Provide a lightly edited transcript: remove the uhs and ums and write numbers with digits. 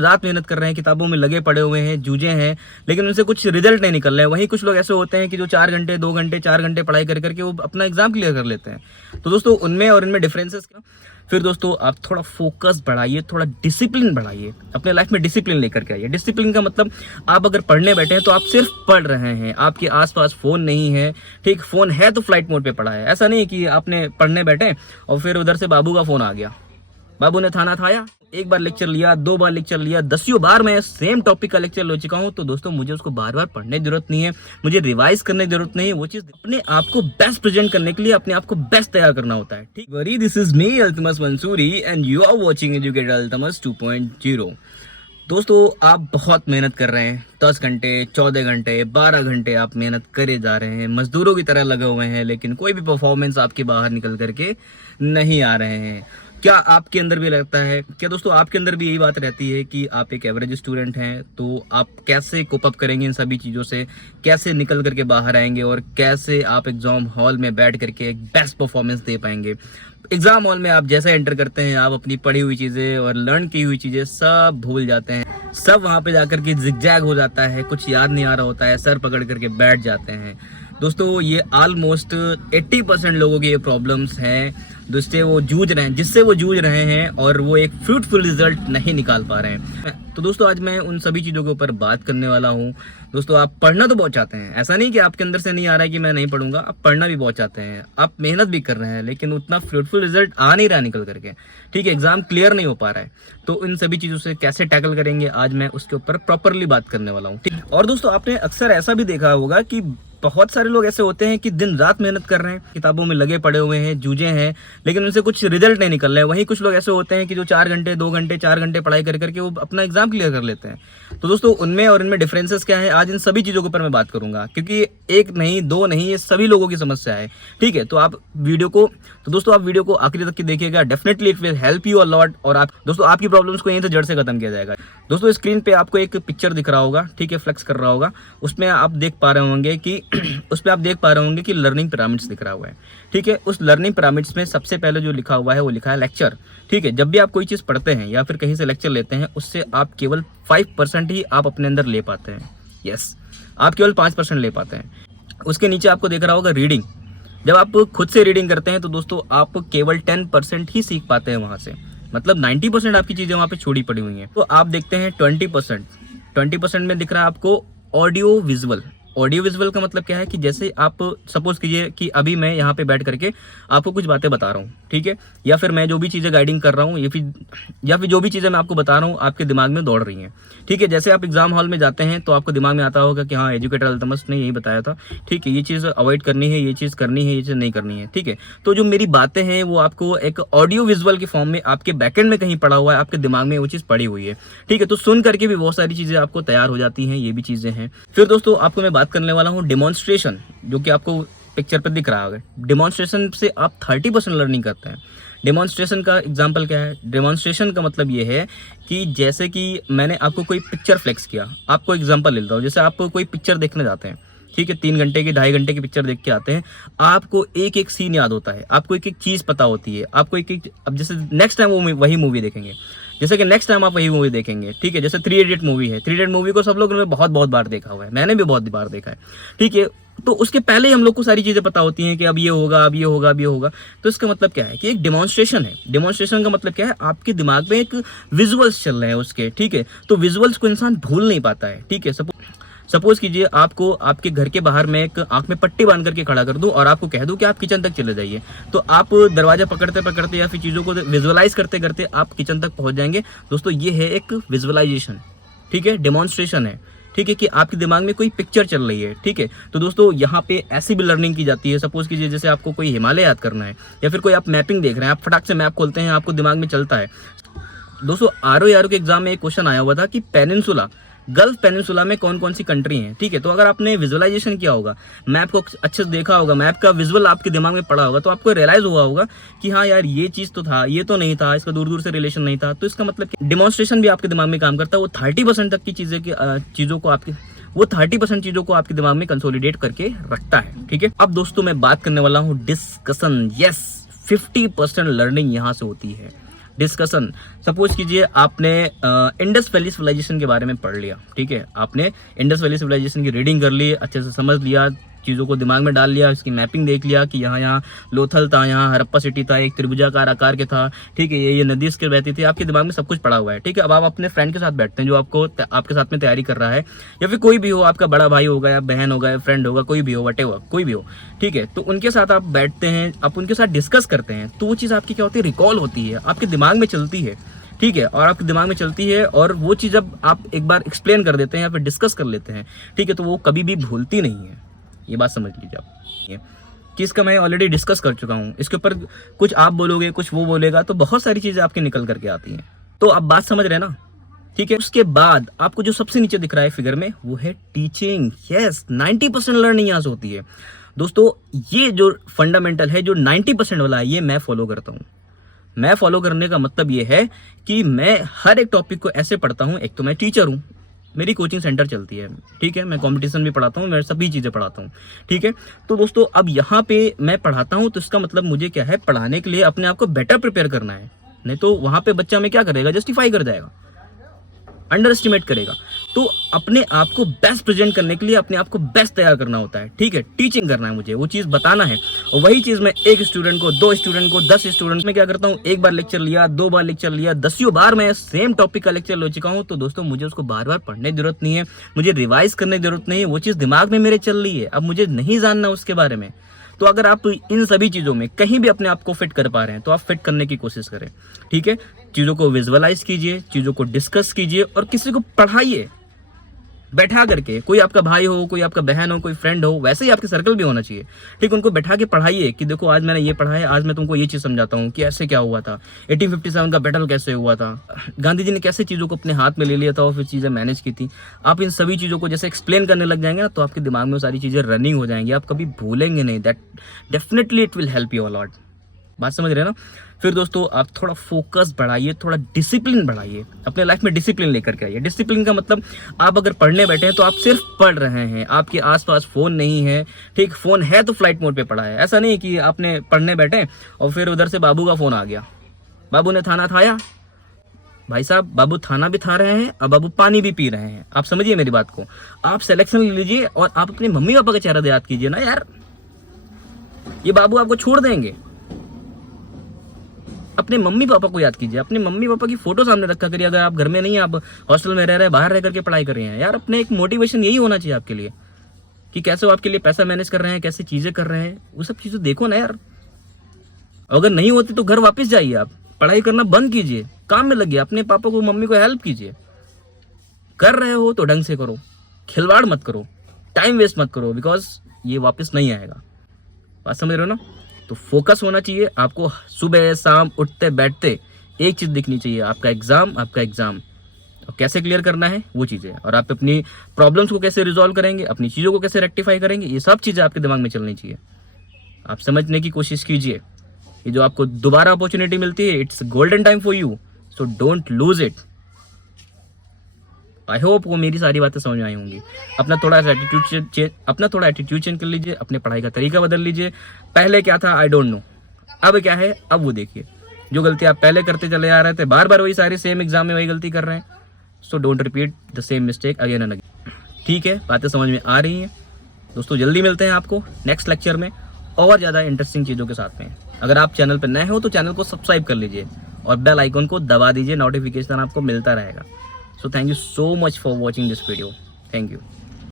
रात मेहनत कर रहे हैं, किताबों में लगे पड़े हुए हैं, जूझे हैं, लेकिन उनसे कुछ रिजल्ट नहीं निकल रहे हैं। वहीं कुछ लोग ऐसे होते हैं कि जो 4 घंटे 2 घंटे 4 घंटे पढ़ाई कर करके वो अपना एग्जाम क्लियर कर लेते हैं। तो दोस्तों उनमें और इनमें डिफरेंसेस क्या। फिर दोस्तों आप थोड़ा फोकस बढ़ाइए, थोड़ा डिसिप्लिन बढ़ाइए, अपने लाइफ में डिसिप्लिन लेकर के आइए। डिसिप्लिन का मतलब आप अगर पढ़ने बैठे हैं तो आप सिर्फ पढ़ रहे हैं, आपके आसपास फोन नहीं है। ठीक, फोन है तो फ्लाइट मोड पे पड़ा है। ऐसा नहीं कि आपने पढ़ने बैठे और फिर उधर से बाबू का फोन आ गया, बाबू ने थाना थाया, एक बार लेक्चर लिया, 2 बार लेक्चर लिया, 10 बार मैं सेम टॉपिक का लेक्चर ले चुका हूं। तो दोस्तों मुझे उसको बार बार पढ़ने की जरूरत नहीं है, मुझे रिवाइज करने की जरूरत नहीं है। वो चीज अपने आप को बेस्ट प्रेजेंट करने के लिए अपने आप को बेस्ट तैयार करना होता है। ठीक, worry this is me Altamas Mansoori and you are watching educated Altamas 2.0। दोस्तों आप बहुत मेहनत कर रहे हैं, 10 घंटे 14 घंटे 12 घंटे आप मेहनत करे जा रहे हैं, मजदूरों की तरह लगे हुए हैं, लेकिन कोई भी परफॉर्मेंस आपके बाहर निकल करके नहीं आ रहे हैं। क्या आपके अंदर भी लगता है, क्या दोस्तों आपके अंदर भी यही बात रहती है कि आप एक एवरेज स्टूडेंट हैं, तो आप कैसे कोप अप करेंगे इन सभी चीज़ों से, कैसे निकल करके बाहर आएंगे और कैसे आप एग्जाम हॉल में बैठ करके एक बेस्ट परफॉर्मेंस दे पाएंगे। एग्जाम हॉल में आप जैसे एंटर करते हैं, आप अपनी पढ़ी हुई चीज़ें और लर्न की हुई चीज़ें सब भूल जाते हैं, सब वहाँ पे जाकर के जिगजैग हो जाता है, कुछ याद नहीं आ रहा होता है, सर पकड़ करके बैठ जाते हैं। दोस्तों ये ऑलमोस्ट 80% लोगों की ये प्रॉब्लम्स हैं, जिससे वो जूझ रहे हैं और वो एक फ्रूटफुल रिजल्ट नहीं निकाल पा रहे हैं। तो दोस्तों आज मैं उन सभी चीज़ों के ऊपर बात करने वाला हूँ। दोस्तों आप पढ़ना तो बहुत चाहते हैं, ऐसा नहीं कि आपके अंदर से नहीं आ रहा है कि मैं नहीं पढ़ूंगा, आप पढ़ना भी बहुत चाहते हैं, आप मेहनत भी कर रहे हैं, लेकिन उतना फ्रूटफुल रिजल्ट आ नहीं रहा निकल करके। ठीक है, एग्जाम क्लियर नहीं हो पा रहा है। तो इन सभी चीज़ों से कैसे टैकल करेंगे आज मैं उसके ऊपर प्रॉपरली बात करने वाला हूँ। ठीक, और दोस्तों आपने अक्सर ऐसा भी देखा होगा कि बहुत सारे लोग ऐसे होते हैं कि दिन रात मेहनत कर रहे हैं, किताबों में लगे पड़े हुए हैं, जूझे हैं, लेकिन उनसे कुछ रिजल्ट नहीं निकल रहे हैं। वहीं कुछ लोग ऐसे होते हैं कि जो 4 घंटे 2 घंटे 4 घंटे पढ़ाई कर करके वो अपना एग्जाम क्लियर कर लेते हैं। तो दोस्तों उनमें और इनमें डिफरेंसेस क्या है, आज इन सभी चीज़ों के ऊपर मैं बात करूंगा, क्योंकि एक नहीं 2 नहीं, ये सभी लोगों की समस्या है। ठीक है, तो दोस्तों आप वीडियो को आखिरी तक की देखिएगा, definitely it will help you a lot. और आप दोस्तों आपकी प्रॉब्लम्स को यहीं से जड़ से खत्म किया जाएगा। दोस्तों स्क्रीन पे आपको एक पिक्चर दिख रहा होगा, ठीक है, फ्लेक्स कर रहा होगा, उसमें आप देख पा रहे होंगे कि लर्निंग पिरामिड्स दिख रहा हुआ है। ठीक है, उस लर्निंग पिरामिड्स में सबसे पहले जो लिखा हुआ है वो लिखा है लेक्चर। ठीक है, जब भी आप कोई चीज़ पढ़ते हैं या फिर कहीं से लेक्चर लेते हैं, उससे आप केवल 5% ही आप अपने अंदर ले पाते हैं। यस, आप केवल 5% ले पाते हैं। उसके नीचे आपको दिख रहा होगा रीडिंग। जब आप खुद से रीडिंग करते हैं तो दोस्तों आप केवल 10% ही सीख पाते हैं वहाँ से, मतलब 90% आपकी चीज़ें वहाँ पे छोड़ी पड़ी हुई हैं। तो आप देखते हैं 20% में दिख रहा है आपको ऑडियो विजुअल। ऑडियो विजुअल का मतलब क्या है कि जैसे आप सपोज कीजिए कि अभी मैं यहाँ पे बैठ करके आपको कुछ बातें बता रहा हूँ, ठीक है, या फिर मैं जो भी चीज़ें गाइडिंग कर रहा हूँ या फिर जो भी चीज़ें मैं आपको बता रहा हूँ आपके दिमाग में दौड़ रही हैं। ठीक है, जैसे आप एग्जाम हॉल में जाते हैं तो आपको दिमाग में आता होगा कि हाँ एजुकेटर अल्तमस ने यही बताया था, ठीक है, ये चीज़ अवॉइड करनी है, ये चीज़ करनी है, ये चीज़ नहीं करनी है। ठीक है, तो जो मेरी बातें हैं वो आपको एक ऑडियो विजुअल के फॉर्म में आपके बैकएंड में कहीं पड़ा हुआ है, आपके दिमाग में वो चीज़ पड़ी हुई है। ठीक है, तो सुन करके भी बहुत सारी चीज़ें आपको तैयार हो जाती हैं, ये भी चीज़ें हैं। फिर दोस्तों आपको मैं बात करने वाला हूँ डेमोन्स्ट्रेशन, जो कि आपको पिक्चर पर दिख रहा होगा। डेमोन्स्ट्रेशन से आप 30% लर्निंग करते हैं। डेमोन्स्ट्रेशन का एग्जांपल क्या है, डेमोन्स्ट्रेशन का मतलब ये है कि जैसे कि मैंने आपको कोई पिक्चर फ्लेक्स किया, आपको एग्जांपल लेता हूँ, जैसे आप कोई पिक्चर देखने जाते हैं, ठीक है, 3 घंटे की 2.5 घंटे की पिक्चर देख के आते हैं, आपको एक एक सीन याद होता है, आपको एक एक चीज़ पता होती है, आपको अब जैसे नेक्स्ट टाइम वो वही मूवी देखेंगे, ठीक है, जैसे 3 इडियट मूवी है, 3 इडियट मूवी को सब लोगों ने बहुत बार देखा हुआ है, मैंने भी बहुत बार देखा है। ठीक है, तो उसके पहले ही हम लोग को सारी चीज़ें पता होती हैं कि अब ये होगा, अब ये होगा, अब ये होगा। तो इसका मतलब क्या है कि एक डेमोन्स्ट्रेशन है। डेमोन्स्ट्रेशन का मतलब क्या है, आपके दिमाग में एक विजुअल्स चल रहे हैं उसके। ठीक है, तो विजुअल्स को इंसान भूल नहीं पाता है। ठीक है, सपोज कीजिए आपको आपके घर के बाहर में एक आंख में पट्टी बांध करके खड़ा कर दूं और आपको कह दूं कि आप किचन तक चले जाइए, तो आप दरवाजा पकड़ते या फिर चीज़ों को विजुअलाइज करते आप किचन तक पहुंच जाएंगे। दोस्तों ये है एक विजुअलाइजेशन, ठीक है, डेमोन्स्ट्रेशन है। ठीक है, कि आपके दिमाग में कोई पिक्चर चल रही है। ठीक है, तो दोस्तों यहाँ पे ऐसी भी लर्निंग की जाती है। सपोज कीजिए जैसे आपको कोई हिमालय याद करना है या फिर कोई आप मैपिंग देख रहे हैं, आप फटाक से मैप खोलते हैं, आपको दिमाग में चलता है। दोस्तों आरओ के एग्जाम में एक क्वेश्चन आया हुआ था कि गल्फ पेनिनसुला में कौन कौन सी कंट्री हैं। ठीक है, तो अगर आपने विजुअलाइजेशन किया होगा, मैप को अच्छे से देखा होगा, मैप का विजुअल आपके दिमाग में पड़ा होगा, तो आपको रियलाइज हुआ होगा कि हाँ यार ये चीज़ तो था, ये तो नहीं था, इसका दूर से रिलेशन नहीं था। तो इसका मतलब डेमोन्स्ट्रेशन भी आपके दिमाग में काम करता है। वो 30% तक की चीज़ों को आपके दिमाग में कंसोलिडेट करके रखता है। ठीक है, अब दोस्तों मैं बात करने वाला हूँ डिस्कशन। यस, 50% लर्निंग यहाँ से होती है। डिस्कशन। सपोज कीजिए आपने इंडस वैली सिविलाइजेशन के बारे में पढ़ लिया, ठीक है, आपने इंडस वैली सिविलाइजेशन की रीडिंग कर ली, अच्छे से समझ लिया, चीज़ों को दिमाग में डाल लिया, इसकी मैपिंग देख लिया कि यहाँ लोथल था, यहाँ हड़प्पा सिटी था, एक त्रिभुजाकार आकार के था, ठीक है, ये नदी इसके बहती थी, आपके दिमाग में सब कुछ पड़ा हुआ है, ठीक है। अब आप अपने फ्रेंड के साथ बैठते हैं जो आपके साथ में तैयारी कर रहा है, या फिर कोई भी हो, आपका बड़ा भाई होगा या बहन होगा या फ्रेंड होगा, कोई भी हो, वटेवर कोई भी हो, ठीक है। तो उनके साथ आप बैठते हैं, आप उनके साथ डिस्कस करते हैं, तो वो चीज़ आपकी क्या होती है, रिकॉल होती है, आपके दिमाग में चलती है, ठीक है, और आपके दिमाग में चलती है, और वो चीज़ जब आप एक बार एक्सप्लेन कर देते हैं या फिर डिस्कस कर लेते हैं, ठीक है, तो वो कभी भी भूलती नहीं है। ये बात समझ लीजिए आप, कि इसका मैं ऑलरेडी डिस्कस कर चुका हूँ, इसके ऊपर कुछ आप बोलोगे, कुछ वो बोलेगा, तो बहुत सारी चीज़ें आपके निकल करके आती हैं। तो आप बात समझ रहे हैं ना, ठीक है। उसके बाद आपको जो सबसे नीचे दिख रहा है फिगर में, वो है टीचिंग। यस, 90% लर्निंग यहाँ से होती है दोस्तों। ये जो फंडामेंटल है, जो 90% वाला है, ये मैं फॉलो करता हूँ। मैं फॉलो करने का मतलब ये है कि मैं हर एक टॉपिक को ऐसे पढ़ता हूँ। एक तो मैं टीचर हूँ, मेरी कोचिंग सेंटर चलती है, ठीक है, मैं कंपटीशन भी पढ़ाता हूँ, मैं सभी चीज़ें पढ़ाता हूँ, ठीक है। तो दोस्तों अब यहाँ पे मैं पढ़ाता हूँ, तो इसका मतलब मुझे क्या है, पढ़ाने के लिए अपने आप को बेटर प्रिपेयर करना है। नहीं तो वहाँ पे बच्चा में क्या करेगा, जस्टिफाई कर जाएगा, अंडर एस्टिमेट करेगा। तो अपने आप को बेस्ट प्रेजेंट करने के लिए अपने आप को बेस्ट तैयार करना होता है, ठीक है। टीचिंग करना है मुझे, वो चीज़ बताना है, और वही चीज़ मैं एक स्टूडेंट को, 2 स्टूडेंट को, 10 स्टूडेंट में क्या करता हूँ, एक बार लेक्चर लिया, 2 बार लेक्चर लिया, 10 बार मैं सेम टॉपिक का लेक्चर ले चुका हूँ। तो दोस्तों मुझे उसको बार बार पढ़ने की जरूरत नहीं है, मुझे रिवाइज करने की जरूरत नहीं है, वो चीज़ दिमाग में मेरे चल रही है, अब मुझे नहीं जानना उसके बारे में। तो अगर आप इन सभी चीज़ों में कहीं भी अपने आप को फिट कर पा रहे हैं, तो आप फिट करने की कोशिश करें, ठीक है। चीज़ों को विजुअलाइज कीजिए, चीज़ों को डिस्कस कीजिए, और किसी को पढ़ाइए बैठा करके। कोई आपका भाई हो, कोई आपका बहन हो, कोई फ्रेंड हो, वैसे ही आपके सर्कल भी होना चाहिए, ठीक। उनको बैठा के पढ़ाइए कि देखो आज मैंने ये पढ़ा है, आज मैं तुमको ये चीज़ समझाता हूँ कि ऐसे क्या हुआ था, 1857 का बैटल कैसे हुआ था, गांधी जी ने कैसे चीज़ों को अपने हाथ में ले लिया था और फिर चीज़ें मैनेज की थी। आप इन सभी चीज़ों को जैसे एक्सप्लेन करने लग जाएंगे ना, तो आपके दिमाग में वो सारी चीज़ें रनिंग हो जाएंगी, आप कभी भूलेंगे नहीं। That definitely it will help you a lot. बात समझ रहे हैं ना। फिर दोस्तों आप थोड़ा फोकस बढ़ाइए, थोड़ा डिसिप्लिन बढ़ाइए, अपने लाइफ में डिसिप्लिन लेकर के आइए। डिसिप्लिन का मतलब आप अगर पढ़ने बैठे हैं तो आप सिर्फ पढ़ रहे हैं, आपके आसपास फ़ोन नहीं है, ठीक। फ़ोन है तो फ्लाइट मोड पे पड़ा है, ऐसा नहीं कि आपने पढ़ने बैठे और फिर उधर से बाबू का फ़ोन आ गया, बाबू ने खाना खाया, भाई साहब बाबू खाना भी खा रहे हैं और बाबू पानी भी पी रहे हैं। आप समझिए मेरी बात को, आप सिलेक्शन ले लीजिए और आप अपने मम्मी पापा का चेहरा याद कीजिए ना यार, ये बाबू आपको छोड़ देंगे। अपने मम्मी पापा को याद कीजिए, अपने मम्मी पापा की फोटो सामने रखा करिए। अगर आप घर में नहीं, आप हॉस्टल में रह रहे हैं, बाहर रह करके पढ़ाई कर रहे हैं यार, अपने एक मोटिवेशन यही होना चाहिए आपके लिए कि कैसे वो आपके लिए पैसा मैनेज कर रहे हैं, कैसे चीज़ें कर रहे हैं, वो सब चीज़ें देखो ना यार। अगर नहीं होती तो घर वापस जाइए, आप पढ़ाई करना बंद कीजिए, काम में लगिए, अपने पापा को मम्मी को हेल्प कीजिए। कर रहे हो तो ढंग से करो, खिलवाड़ मत करो, टाइम वेस्ट मत करो, बिकॉज ये वापस नहीं आएगा। बात समझ रहे हो ना। तो फोकस होना चाहिए आपको, सुबह शाम उठते बैठते एक चीज़ दिखनी चाहिए, आपका एग्ज़ाम, आपका एग्ज़ाम, और कैसे क्लियर करना है वो चीज़ें, और आप अपनी प्रॉब्लम्स को कैसे रिजॉल्व करेंगे, अपनी चीज़ों को कैसे रेक्टिफाई करेंगे, ये सब चीज़ें आपके दिमाग में चलनी चाहिए। आप समझने की कोशिश कीजिए, ये जो आपको दोबारा अपॉर्चुनिटी मिलती है, it's golden time for you, so don't lose it. I hope वो मेरी सारी बातें समझ में आई होंगी। अपना थोड़ा एटीट्यूड चेंज कर लीजिए, अपने पढ़ाई का तरीका बदल लीजिए। पहले क्या था आई डोंट नो, अब क्या है अब वो देखिए। जो गलती आप पहले करते चले आ रहे थे, बार बार वही सारी सेम एग्जाम में वही गलती कर रहे हैं, so don't repeat the same mistake again and again. ठीक है, बातें समझ में आ रही हैं दोस्तों। जल्दी मिलते हैं आपको नेक्स्ट लेक्चर में और ज़्यादा इंटरेस्टिंग चीज़ों के साथ में। अगर आप चैनल पर नए हो तो चैनल को सब्सक्राइब कर लीजिए और बेल आइकन को दबा दीजिए, नोटिफिकेशन आपको मिलता रहेगा। So thank you so much for watching this video. Thank you.